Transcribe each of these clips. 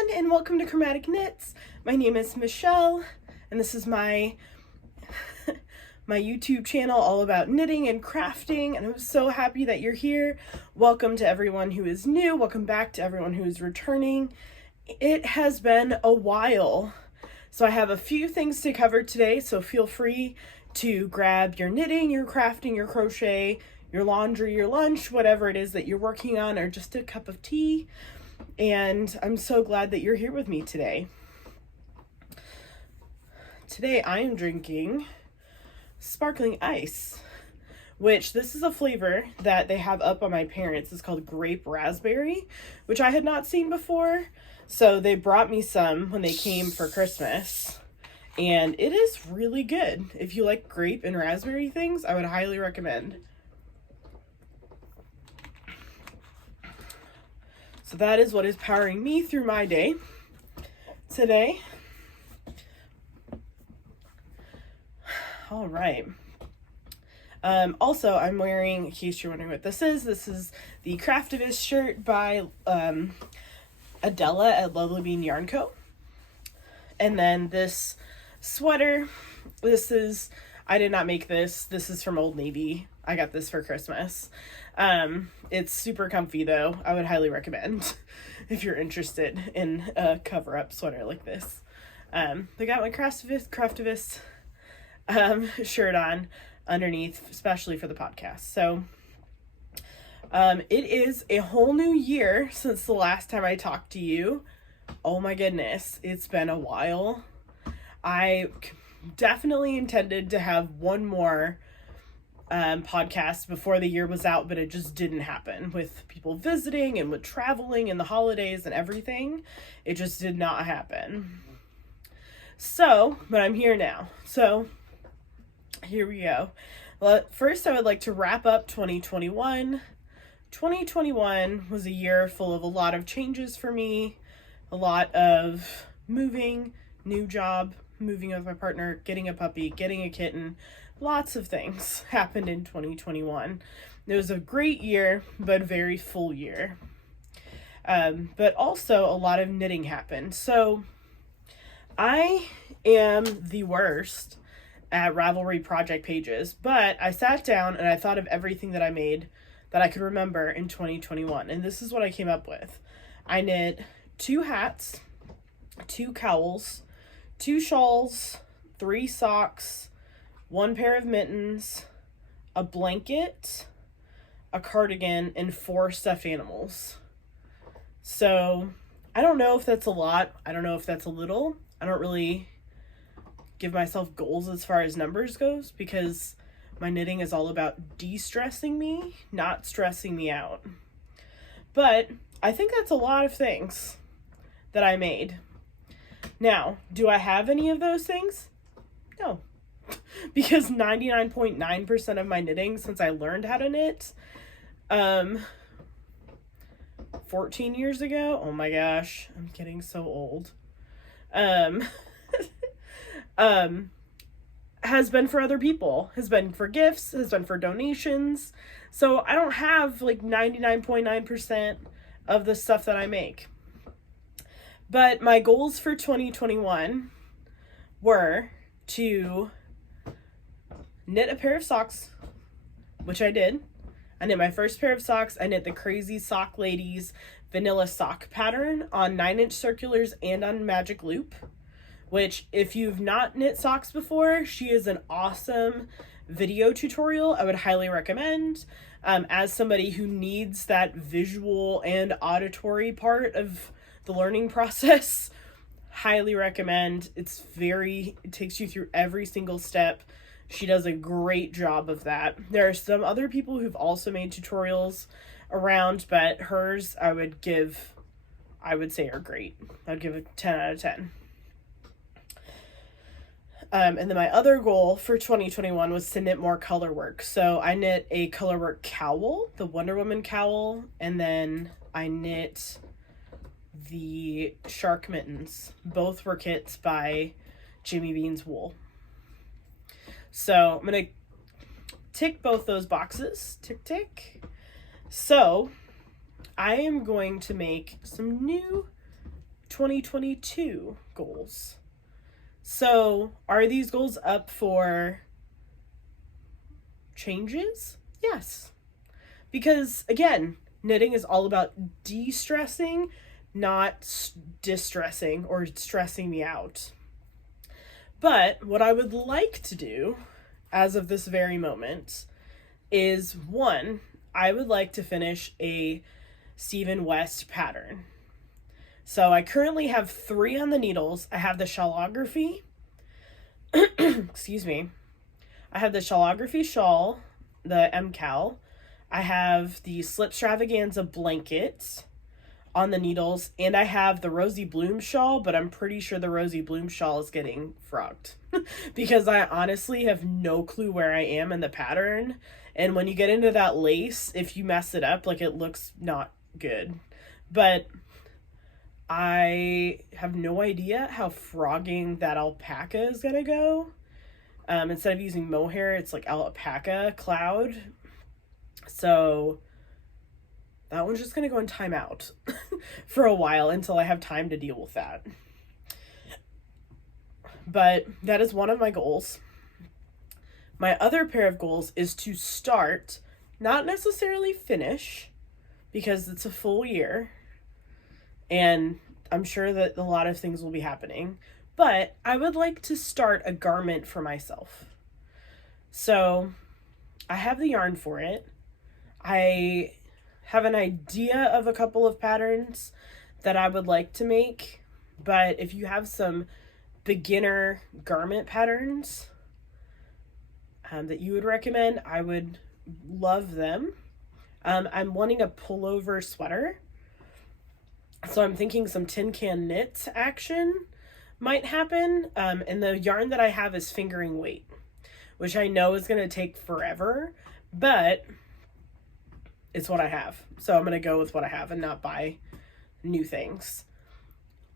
everyone, and welcome to Chromatic Knits. My name is Michelle, and this is my YouTube channel all about knitting and crafting, and I'm so happy that you're here. Welcome to everyone who is new. Welcome back to everyone who is returning. It has been a while, so I have a few things to cover today, so feel free to grab your knitting, your crafting, your crochet, your laundry, your lunch, whatever it is that you're working on, or just a cup of tea. And I'm so glad that you're here with me today. Today I am drinking sparkling ice, which this is a flavor that they have up on my parents. It's called grape raspberry, which I had not seen before. So they brought me some when they came for Christmas, and it is really good. If you like grape and raspberry things, I would highly recommend. So that is what is powering me through my day today. All right. Also, I'm wearing, in case you're wondering what this is the Craftivist shirt by Adela at Lovely Bean Yarn Co. And then this sweater, I did not make this. This is from Old Navy. I got this for Christmas. It's super comfy though. I would highly recommend if you're interested in a cover-up sweater like this. They got my Craftivist shirt on underneath, especially for the podcast. So it is a whole new year since the last time I talked to you. Oh my goodness, it's been a while. I definitely intended to have one more podcast before the year was out, but it just didn't happen with people visiting and with traveling and the holidays and everything. It just did not happen. So, but I'm here now. So, here we go. Well, first I would like to wrap up 2021. 2021 was a year full of a lot of changes for me, a lot of moving, new job, moving with my partner, getting a puppy, getting a kitten. Lots of things happened in 2021. It was a great year, but a very full year. But also a lot of knitting happened. So I am the worst at Ravelry project pages, but I sat down and I thought of everything that I made that I could remember in 2021. And this is what I came up with. I knit 2 hats, 2 cowls, 2 shawls, 3 socks, 1 pair of mittens, a blanket, a cardigan, and 4 stuffed animals. So I don't know if that's a lot. I don't know if that's a little. I don't really give myself goals as far as numbers goes because my knitting is all about de-stressing me, not stressing me out. But I think that's a lot of things that I made. Now, do I have any of those things? No. Because 99.9% of my knitting since I learned how to knit 14 years ago, oh my gosh, I'm getting so old, has been for other people, has been for gifts, has been for donations. So I don't have like 99.9% of the stuff that I make. But my goals for 2021 were to knit a pair of socks, which I did. I knit my first pair of socks. I knit the Crazy Sock Ladies vanilla sock pattern on 9-inch circulars and on magic loop, which if you've not knit socks before, she is an awesome video tutorial. I would highly recommend. As somebody who needs that visual and auditory part of the learning process, highly recommend. It takes you through every single step. She does a great job of that. There are some other people who've also made tutorials around, but hers I would say are great. I'd give it 10 out of 10. And then my other goal for 2021 was to knit more color work. So I knit a color work cowl, the Wonder Woman cowl, and then I knit the shark mittens. Both were kits by Jimmy Bean's Wool. So I'm going to tick both those boxes. Tick, tick. So I am going to make some new 2022 goals. So are these goals up for changes? Yes. Because again, knitting is all about de-stressing, not distressing or stressing me out. But what I would like to do as of this very moment is, one, I would like to finish a Stephen West pattern. So I currently have 3 on the needles. I have the shawlography. Excuse me. I have the shawlography shawl, the MCAL. I have the Slipstravaganza blankets on the needles, and I have the Rosy Bloom shawl, but I'm pretty sure the Rosy Bloom shawl is getting frogged because I honestly have no clue where I am in the pattern. And when you get into that lace, if you mess it up, like, it looks not good. But I have no idea how frogging that alpaca is gonna go. Instead of using mohair, it's like alpaca cloud. So that one's just gonna go in timeout for a while until I have time to deal with that. But that is one of my goals. My other pair of goals is to start, not necessarily finish, because it's a full year, and I'm sure that a lot of things will be happening, but I would like to start a garment for myself. So I have the yarn for it. I have an idea of a couple of patterns that I would like to make, but if you have some beginner garment patterns that you would recommend, I would love them. I'm wanting a pullover sweater, so I'm thinking some tin can knits action might happen, and the yarn that I have is fingering weight, which I know is going to take forever, but it's what I have. So I'm going to go with what I have and not buy new things.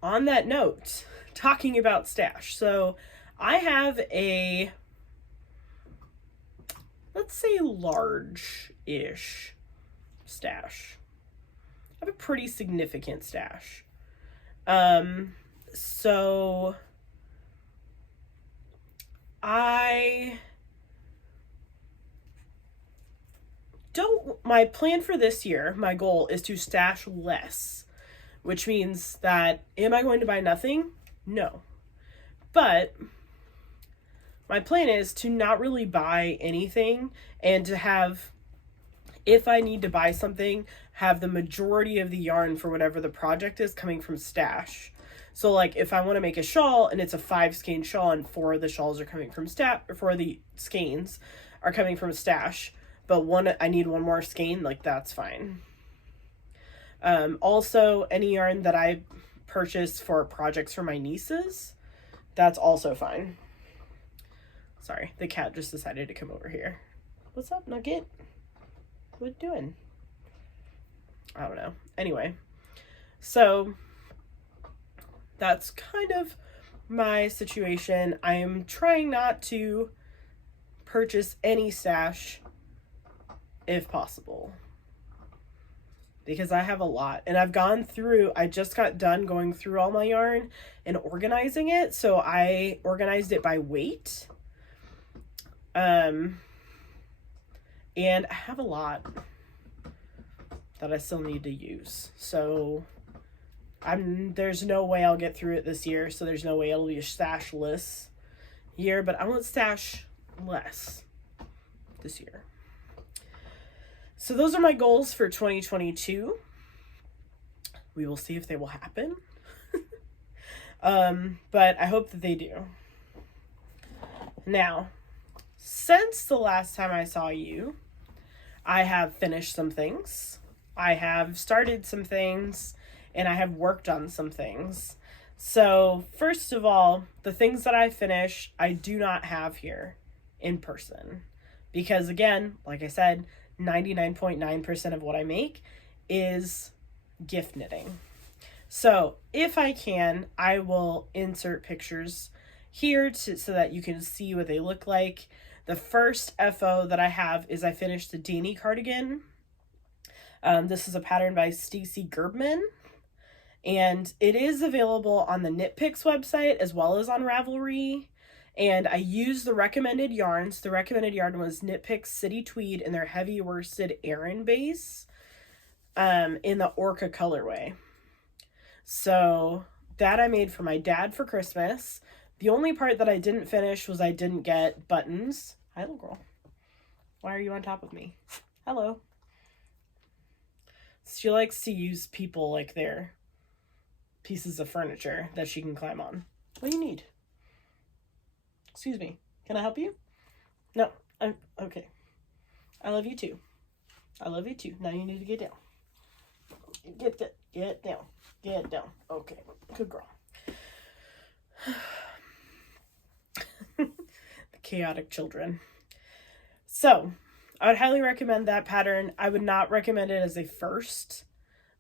On that note, talking about stash. So I have a, let's say, large-ish stash. I have a pretty significant stash. So my plan for this year, my goal is to stash less, which means that, am I going to buy nothing? No. But my plan is to not really buy anything, and to have, if I need to buy something, have the majority of the yarn for whatever the project is coming from stash. So like if I want to make a shawl and it's a 5 skein shawl and 4 of the shawls are coming from stash, or 4 of the skeins are coming from stash, but I need one more skein, like, that's fine. Also, any yarn that I purchase for projects for my nieces, that's also fine. Sorry, the cat just decided to come over here. What's up, Nugget? What you doing? I don't know. Anyway, so that's kind of my situation. I am trying not to purchase any stash if possible, because I have a lot, and I've gone through, I just got done going through all my yarn and organizing it. So I organized it by weight. And I have a lot that I still need to use. So there's no way I'll get through it this year. So there's no way it'll be a stashless year, but I won't stash less this year. So those are my goals for 2022. We will see if they will happen. But I hope that they do. Now, since the last time I saw you, I have finished some things. I have started some things, and I have worked on some things. So first of all, the things that I finished, I do not have here in person. Because again, like I said, 99.9% of what I make is gift knitting. So if I can, I will insert pictures here so that you can see what they look like. The first FO that I have is I finished the Danny cardigan. This is a pattern by Stacey Gerbman, And it is available on the KnitPicks website as well as on Ravelry. And I used the recommended yarns. The recommended yarn was KnitPicks City Tweed in their heavy worsted Aran base in the Orca colorway. So that I made for my dad for Christmas. The only part that I didn't finish was I didn't get buttons. Hi, little girl. Why are you on top of me? Hello. She likes to use people like they're pieces of furniture that she can climb on. What do you need? Excuse me. Can I help you? No. I'm okay. I love you too. I love you too. Now you need to get down. Get down. Get down. Okay. Good girl. The chaotic children. So, I would highly recommend that pattern. I would not recommend it as a first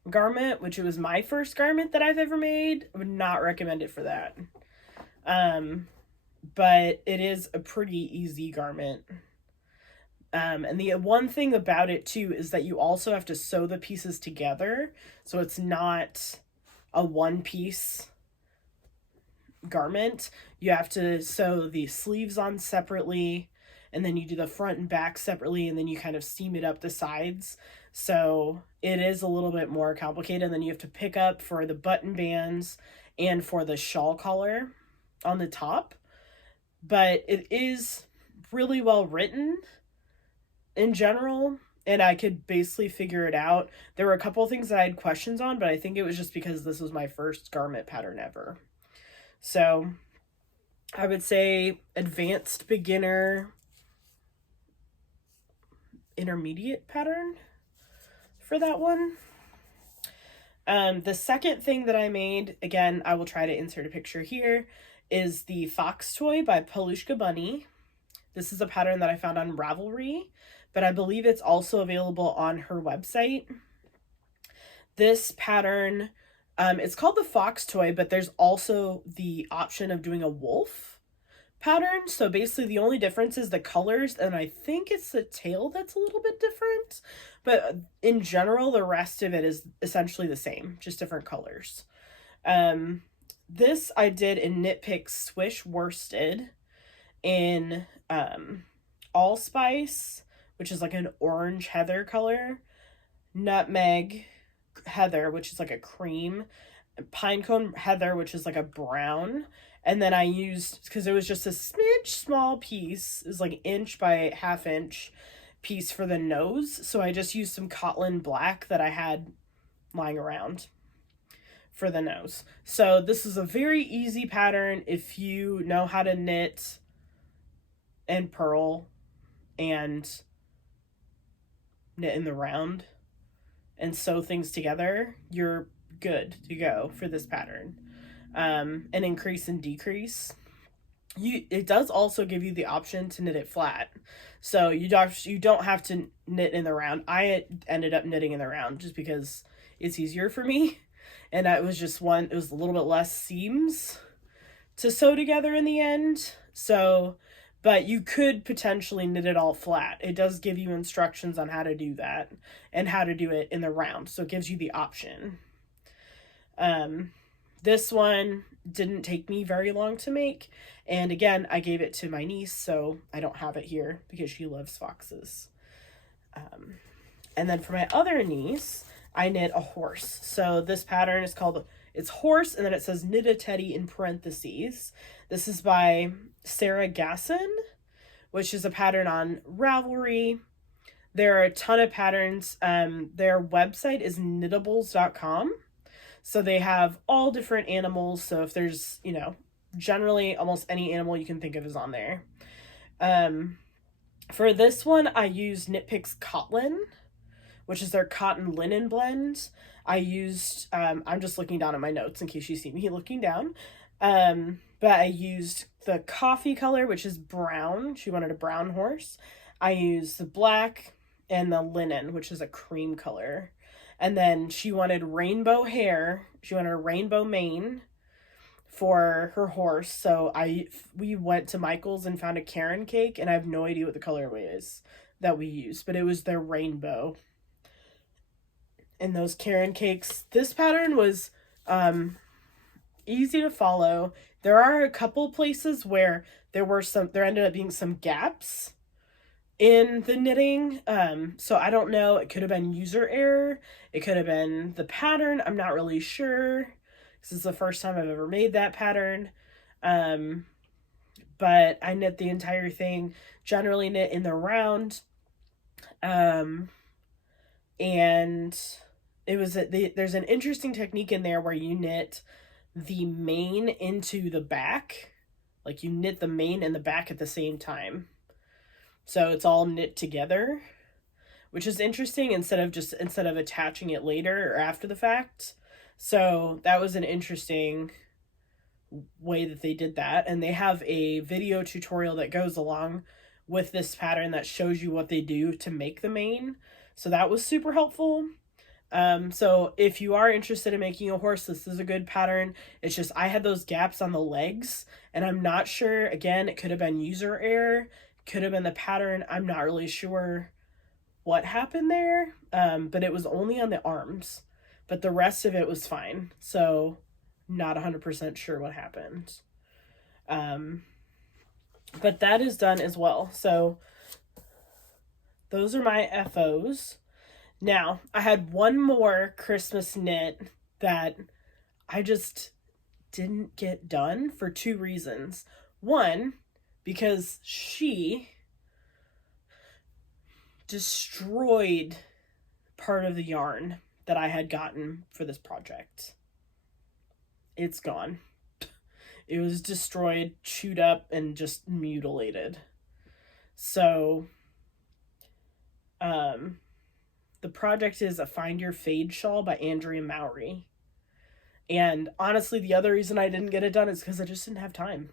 garment, which it was my first garment that I've ever made. I would not recommend it for that. But it is a pretty easy garment. And the one thing about it too is that you also have to sew the pieces together. So it's not a one piece garment. You have to sew the sleeves on separately, and then you do the front and back separately, and then you kind of seam it up the sides. So it is a little bit more complicated. And then you have to pick up for the button bands and for the shawl collar on the top. But it is really well written in general, and I could basically figure it out. There were a couple of things that I had questions on, but I think it was just because this was my first garment pattern ever. So I would say advanced beginner, intermediate pattern for that one. The second thing that I made, again, I will try to insert a picture here, is the Fox Toy by Poluska Bunny. This is a pattern that I found on Ravelry, but I believe it's also available on her website. This pattern, it's called the Fox Toy, but there's also the option of doing a wolf pattern. So basically the only difference is the colors, and I think it's the tail that's a little bit different. But in general, the rest of it is essentially the same, just different colors. This I did in KnitPicks Swish Worsted in Allspice, which is like an orange heather color, Nutmeg Heather, which is like a cream, Pinecone Heather, which is like a brown, and then I used, because it was just a smidge small piece, is like inch by half inch piece for the nose, so I just used some Cotton Black that I had lying around for the nose. So this is a very easy pattern if you know how to knit and purl and knit in the round and sew things together. You're good to go for this pattern. And increase and decrease. It does also give you the option to knit it flat, so you don't have to knit in the round. I ended up knitting in the round just because it's easier for me, and it was a little bit less seams to sew together in the end. So, but you could potentially knit it all flat. It does give you instructions on how to do that and how to do it in the round, so it gives you the option. This one didn't take me very long to make, and again, I gave it to my niece, so I don't have it here because she loves foxes. And then for my other niece, I knit a horse. So this pattern is called, it's horse, and then it says knit a teddy in parentheses. This is by Sarah Gasson, which is a pattern on Ravelry. There are a ton of patterns. Their website is knittables.com. So they have all different animals. So if there's, generally almost any animal you can think of is on there. For this one, I used KnitPicks Cotton, which is their cotton linen blend. I used, I'm just looking down at my notes in case you see me looking down. But I used the coffee color, which is brown. She wanted a brown horse. I used the black and the linen, which is a cream color. And then she wanted rainbow hair. She wanted a rainbow mane for her horse. So we went to Michael's and found a Karen cake, and I have no idea what the colorway is that we used, but it was their rainbow. And those Karen cakes, this pattern was Easy to follow. There are a couple places where there ended up being some gaps in the knitting. So I don't know, it could have been user error, it could have been the pattern, I'm not really sure. This is the first time I've ever made that pattern. But I knit the entire thing, generally knit in the round. And there's an interesting technique in there where you knit the main into the back. Like you knit the main and the back at the same time. So it's all knit together, which is interesting instead of attaching it later or after the fact. So that was an interesting way that they did that. And they have a video tutorial that goes along with this pattern that shows you what they do to make the main. So that was super helpful. So if you are interested in making a horse, this is a good pattern. It's just I had those gaps on the legs and I'm not sure. Again, it could have been user error, could have been the pattern. I'm not really sure what happened there. But it was only on the arms, but the rest of it was fine. So not 100% sure what happened. But that is done as well. So those are my FOs. Now, I had one more Christmas knit that I just didn't get done for two reasons. One, because she destroyed part of the yarn that I had gotten for this project. It's gone. It was destroyed, chewed up, and just mutilated. So, the project is a Find Your Fade shawl by Andrea Mowry. And honestly, the other reason I didn't get it done is because I just didn't have time.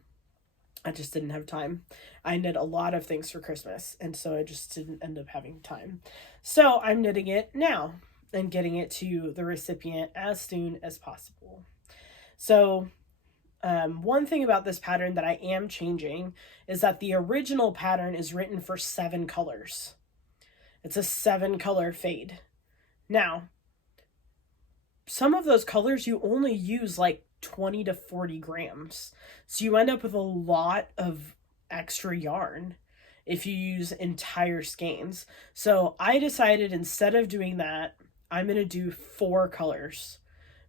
I knit a lot of things for Christmas, and so I just didn't end up having time. So I'm knitting it now and getting it to the recipient as soon as possible. So one thing about this pattern that I am changing is that the original pattern is written for 7 colors. It's a 7-color fade. Now, some of those colors you only use like 20 to 40 grams. So you end up with a lot of extra yarn if you use entire skeins. So I decided instead of doing that, I'm going to do 4 colors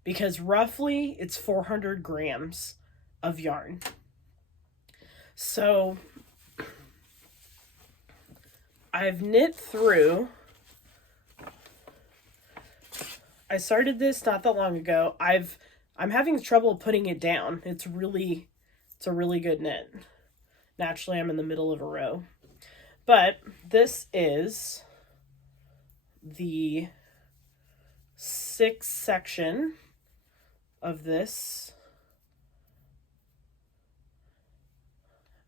because roughly it's 400 grams of yarn. So I've knit through. I started this not that long ago. I'm having trouble putting it down. It's a really good knit. Naturally, I'm in the middle of a row. But this is the 6th section of this.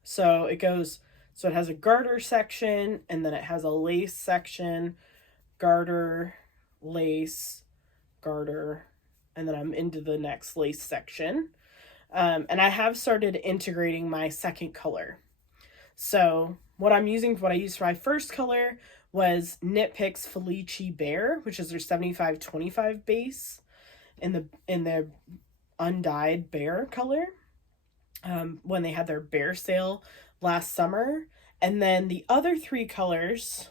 So it has a garter section, and then it has a lace section, garter, lace, garter, and then I'm into the next lace section. And I have started integrating my second color. So what I used for my first color was Knit Picks Felici Bear, which is their 75-25 base in the undyed bear color. When they had their bear sale last summer. And then the other 3 colors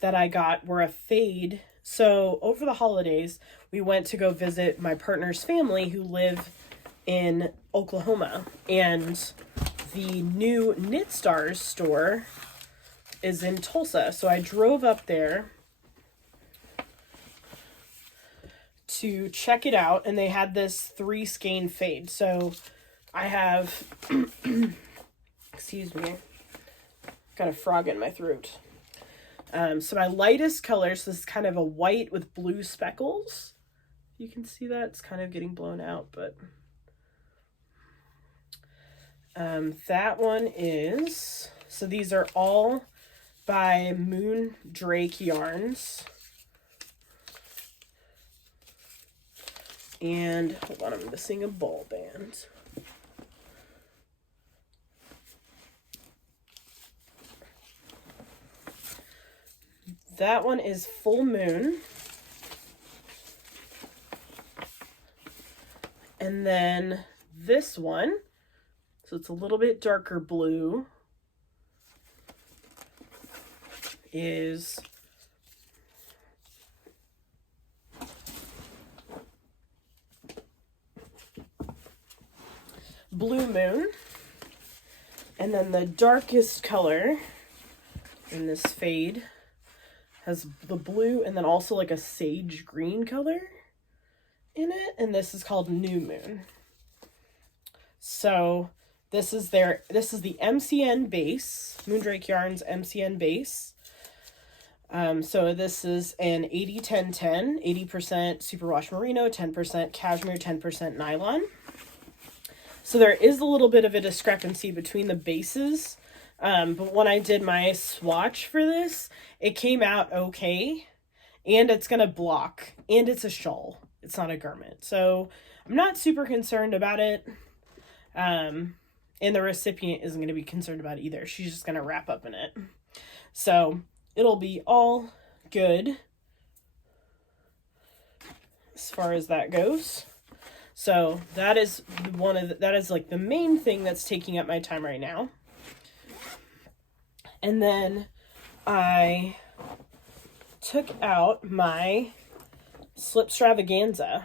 that I got were a fade. So over the holidays, we went to go visit my partner's family who live in Oklahoma. And the new Knit Stars store is in Tulsa. So I drove up there to check it out. And they had this 3 skein fade. So I have, excuse me, got a frog in my throat. So my lightest color, so this is kind of a white with blue speckles. You can see that, it's kind of getting blown out, but that one is, so these are all by Moon Drake Yarns. And hold on, I'm missing a ball band. That one is Full Moon. And then this one, so it's a little bit darker blue, is Blue Moon. And then the darkest color in this fade has the blue and then also like a sage green color in it. And this is called New Moon. So this is the MCN base, Moondrake Yarns MCN base. So this is an 80-10-10, 80% superwash merino, 10% cashmere, 10% nylon. So there is a little bit of a discrepancy between the bases, but when I did my swatch for this, it came out okay, and it's going to block, and it's a shawl. It's not a garment. So I'm not super concerned about it, and the recipient isn't going to be concerned about it either. She's just going to wrap up in it. So it'll be all good as far as that goes. So that is like the main thing that's taking up my time right now. And then I took out my Slipstravaganza.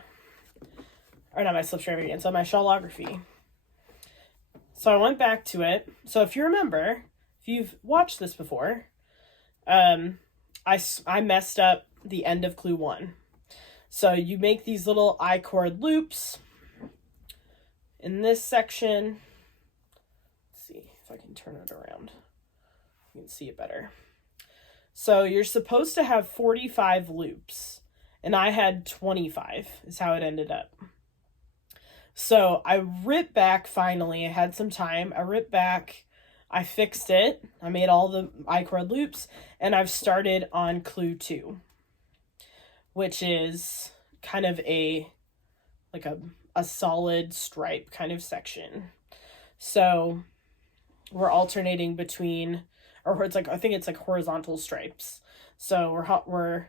Or not my Slipstravaganza, my Shawlography. So I went back to it. So if you remember, if you've watched this before, I messed up the end of clue 1. So you make these little I-cord loops in this section. Let's see if I can turn it around. You can see it better. So you're supposed to have 45 loops, and I had 25 is how it ended up. So I ripped back finally. I had some time. I ripped back. I fixed it. I made all the I-cord loops, and I've started on clue 2. Which is kind of a solid stripe kind of section. So we're alternating between, or it's like, I think it's like horizontal stripes. So we're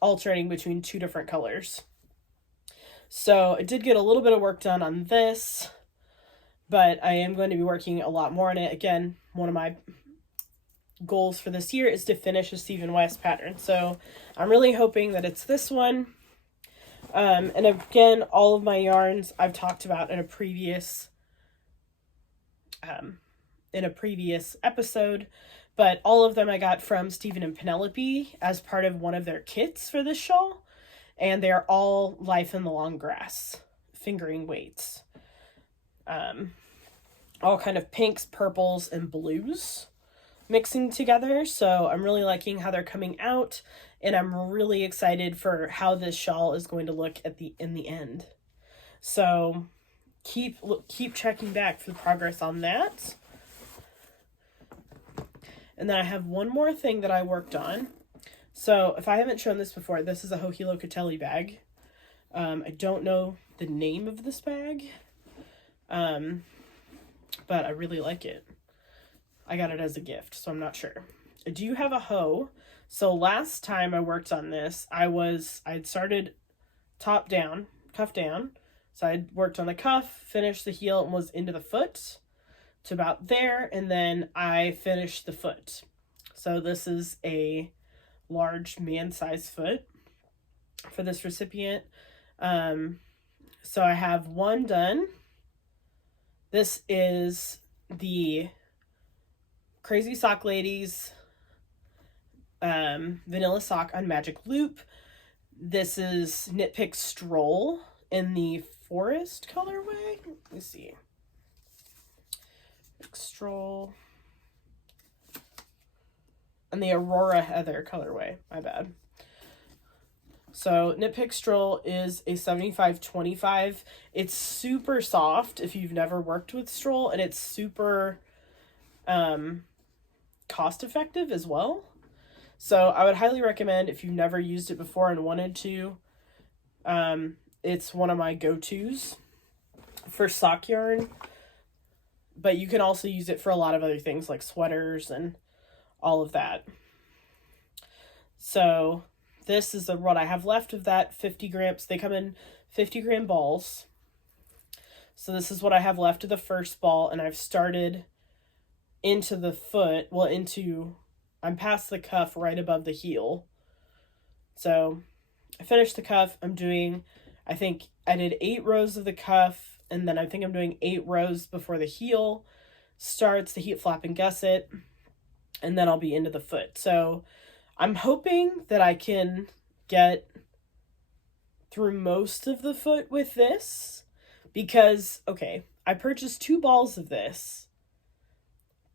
alternating between 2 different colors. So I did get a little bit of work done on this, but I am going to be working a lot more on it. Again, one of my goals for this year is to finish a Stephen West pattern. So I'm really hoping that it's this one. And again, all of my yarns I've talked about in a previous episode, but all of them I got from Stephen and Penelope as part of one of their kits for this shawl. And they're all Life in the Long Grass fingering weights. All kind of pinks, purples, and blues mixing together. So I'm really liking how they're coming out, and I'm really excited for how this shawl is going to look in the end. So keep checking back for the progress on that. And then I have one more thing that I worked on. So if I haven't shown this before, this is a Hohilo Catelli bag. I don't know the name of this bag, but I really like it. I got it as a gift, so I'm not sure. I do have a hoe. So last time I worked on this, I'd started top down, cuff down. So I worked on the cuff, finished the heel, and was into the foot to about there, and then I finished the foot. So this is a large man-sized foot for this recipient. So I have one done. This is the Crazy Sock Ladies vanilla sock on Magic Loop. This is Knit Pick Stroll in the forest colorway. Let me see. Stroll. And the Aurora Heather colorway. My bad. So Knit Pick Stroll is a 75-25. It's super soft if you've never worked with Stroll, and it's super cost effective as well. So I would highly recommend if you've never used it before and wanted to. It's one of my go-tos for sock yarn, but you can also use it for a lot of other things like sweaters and all of that. So this is what I have left of that 50 grams. They come in 50-gram balls. So this is what I have left of the first ball, and I've started into the foot, I'm past the cuff right above the heel. So I finished the cuff. I think I did 8 rows of the cuff, and then I think I'm doing 8 rows before the heel starts, the heat flap and gusset, and then I'll be into the foot. So I'm hoping that I can get through most of the foot with this, because, okay, I purchased 2 balls of this,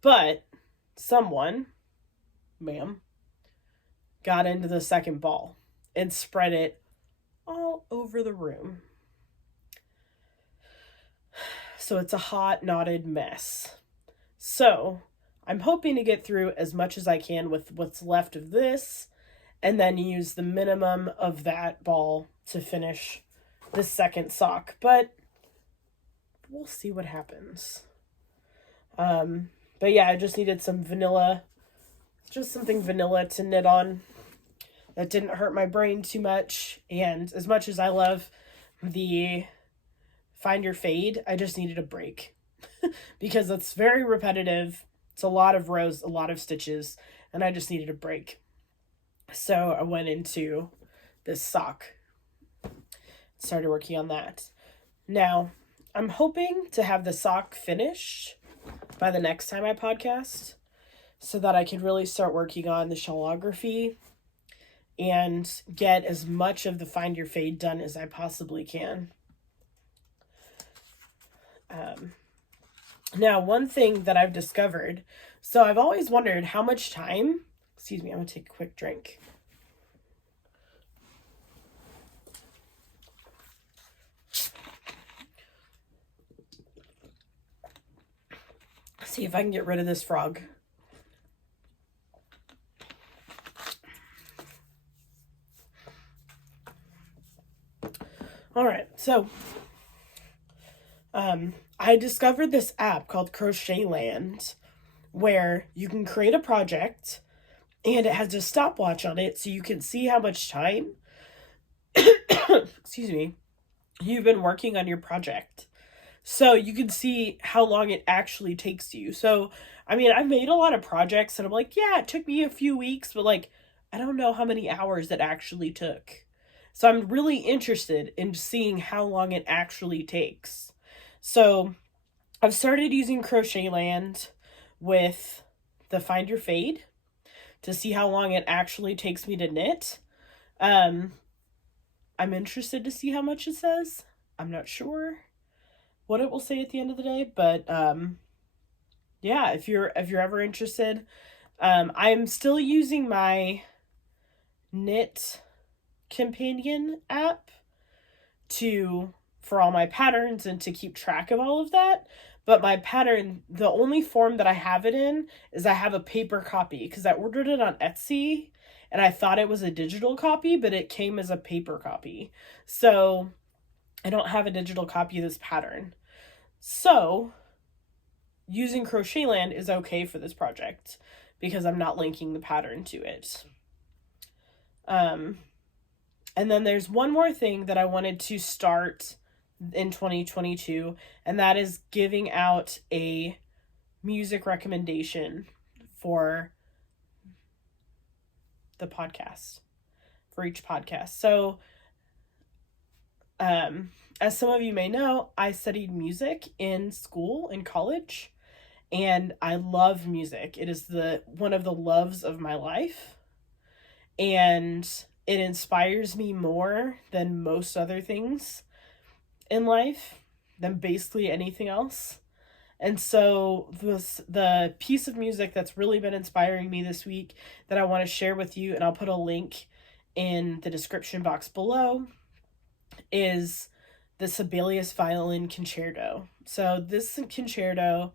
but someone, ma'am, got into the second ball and spread it all over the room. So it's a hot, knotted mess. So I'm hoping to get through as much as I can with what's left of this, and then use the minimum of that ball to finish the second sock. But we'll see what happens. But yeah, I just needed some vanilla, just something vanilla to knit on that didn't hurt my brain too much. And as much as I love the Find Your Fade, I just needed a break because it's very repetitive. It's a lot of rows, a lot of stitches, and I just needed a break. So I went into this sock, started working on that. Now, I'm hoping to have the sock finished by the next time I podcast, so that I can really start working on the shawlography and get as much of the Find Your Fade done as I possibly can. Now, one thing that I've discovered, so I've always wondered how much time, excuse me, I'm going to take a quick drink. See if I can get rid of this frog. All right, so I discovered this app called Crochetland, where you can create a project and it has a stopwatch on it, so you can see how much time excuse me, you've been working on your project. So you can see how long it actually takes you. So, I mean, I've made a lot of projects and I'm like, yeah, it took me a few weeks, but like, I don't know how many hours it actually took. So I'm really interested in seeing how long it actually takes. So I've started using Crochetland with the Find Your Fade to see how long it actually takes me to knit. I'm interested to see how much it says. I'm not sure what it will say at the end of the day, but yeah, if you're ever interested, I'm still using my Knit Companion app for all my patterns and to keep track of all of that. But my pattern, the only form that I have it in is I have a paper copy, because I ordered it on Etsy and I thought it was a digital copy, but it came as a paper copy. So I don't have a digital copy of this pattern. So using Crochetland is okay for this project because I'm not linking the pattern to it. And then there's one more thing that I wanted to start in 2022, and that is giving out a music recommendation for the podcast, for each podcast. So, as some of you may know, I studied music in school, in college, and I love music. It is one of the loves of my life, and it inspires me more than most other things in life, than basically anything else. And so the piece of music that's really been inspiring me this week that I want to share with you, and I'll put a link in the description box below, is the Sibelius Violin Concerto. So this concerto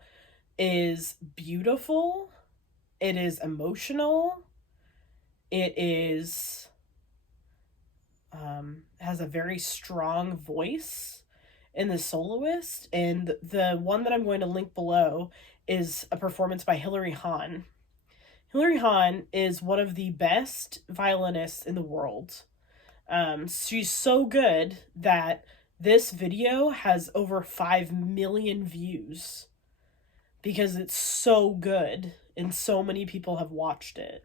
is beautiful. It is emotional. It is has a very strong voice in the soloist, and the one that I'm going to link below is a performance by Hilary Hahn. Hilary Hahn is one of the best violinists in the world. She's so good that this video has over 5 million views because it's so good and so many people have watched it.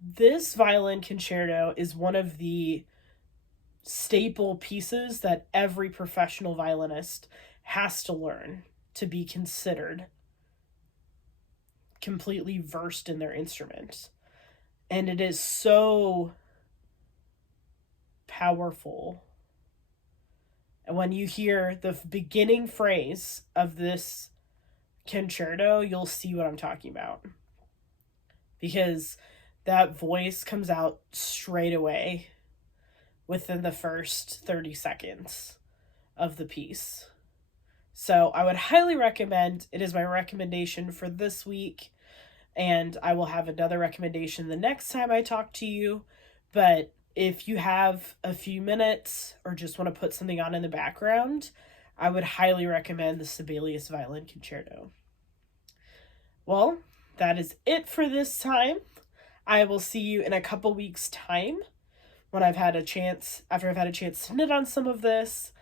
This violin concerto is one of the staple pieces that every professional violinist has to learn to be considered completely versed in their instrument. And it is so powerful. And when you hear the beginning phrase of this concerto, you'll see what I'm talking about. Because that voice comes out straight away within the first 30 seconds of the piece. So I would highly recommend, it is my recommendation for this week, and I will have another recommendation the next time I talk to you. But if you have a few minutes or just want to put something on in the background, I would highly recommend the Sibelius Violin Concerto. Well, that is it for this time. I will see you in a couple weeks' time when after I've had a chance to knit on some of this.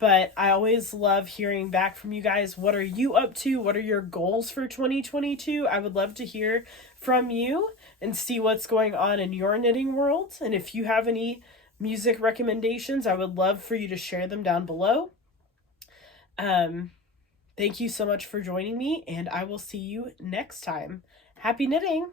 But I always love hearing back from you guys. What are you up to? What are your goals for 2022? I would love to hear from you and see what's going on in your knitting world. And if you have any music recommendations, I would love for you to share them down below. Thank you so much for joining me, and I will see you next time. Happy knitting!